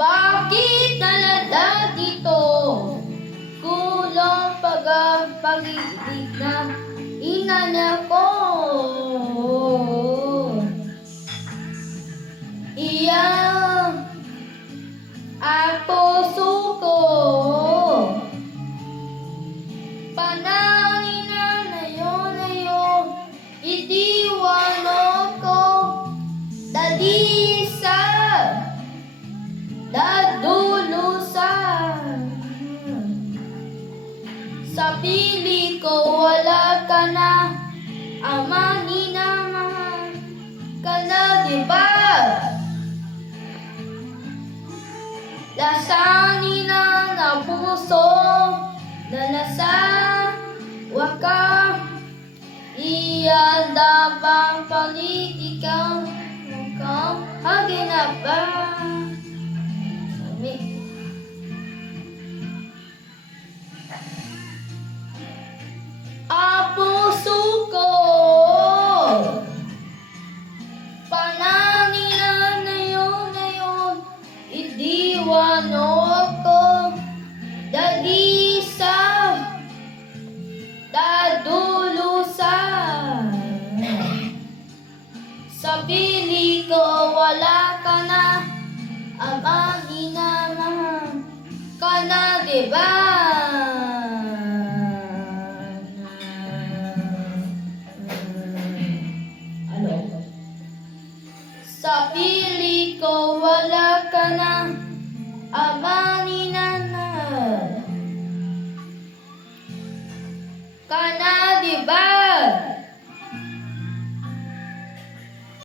Bakit nalala dito? Kulang pag-ibig na inanya ko. Iyang at puso ko. Panangin na ngayon, itiwala ko. Dadisa, dadulusan. Sa pili ko wala ka na, amangin naman ka na, diba? Lasanin na puso, lalasa, waka, iyan dapat palit ikaw, mukhang hagin na ba?